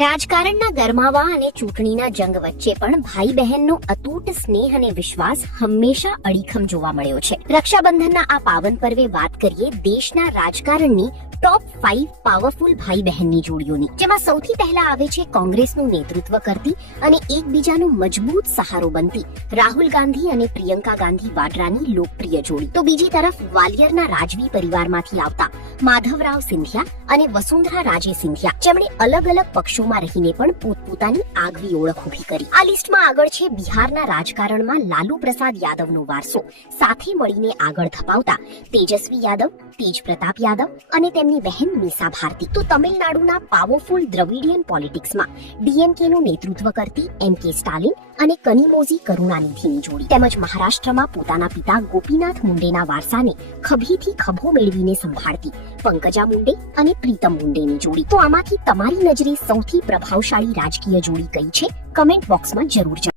રાજકારણના ગરમાવા અને ચૂંટણીના જંગ વચ્ચે પણ ભાઈ બહેનનો અતૂટ સ્નેહ અને વિશ્વાસ હંમેશા અડીખમ જોવા મળ્યો છે. રક્ષાબંધનના આ પાવન પર્વે વાત કરીએ દેશના રાજકારણની ટોપ 5 પાવરફુલ ભાઈ બહેનની જોડીઓની, જેમાં સૌથી પહેલા આવે છે કોંગ્રેસનું નેતૃત્વ કરતી અને એકબીજાનો મજબૂત સહારો બનતી રાહુલ ગાંધી અને પ્રિયંકા ગાંધી વાડ્રાની લોકપ્રિય જોડી. તો બીજી તરફ ગ્વાલિયરના રાજવી પરિવારમાંથી આવતા માધવરાવ સિંધિયા અને વસુંધરા રાજે સિંધિયા, જેમણે અલગ અલગ પક્ષોમાં રહીને પણ પોતપોતાની આગવી ઓળખ ઊભી કરી. આ લિસ્ટમાં આગળ છે બિહારના રાજકારણમાં લાલુ પ્રસાદ યાદવનો વારસો સાથે મળીને આગળ ધપાવતા તેજસ્વી યાદવ, તેજ પ્રતાપ યાદવ અને તેમની બહેન મીસા ભારતી. તો તમિલનાડુના પાવરફુલ દ્રવિડિયન પોલિટિક્સમાં ડીએમકેનું નેતૃત્વ કરતી એમ.કે. સ્ટાલિન અને કનિમોઝી કરુણાનિધિની જોડી, તેમજ મહારાષ્ટ્રમાં પોતાના પિતા ગોપીનાથ મુંડેના વારસાને ખભીથી ખભો મેળવીને સંભાળતી પંકજા મુંડે અને પ્રીતમ મુંડેની જોડી. તો આમાંથી તમારી નજરે સૌથી પ્રભાવશાળી રાજકીય જોડી કઈ છે? કમેન્ટ બોક્સમાં જરૂર જણાવો.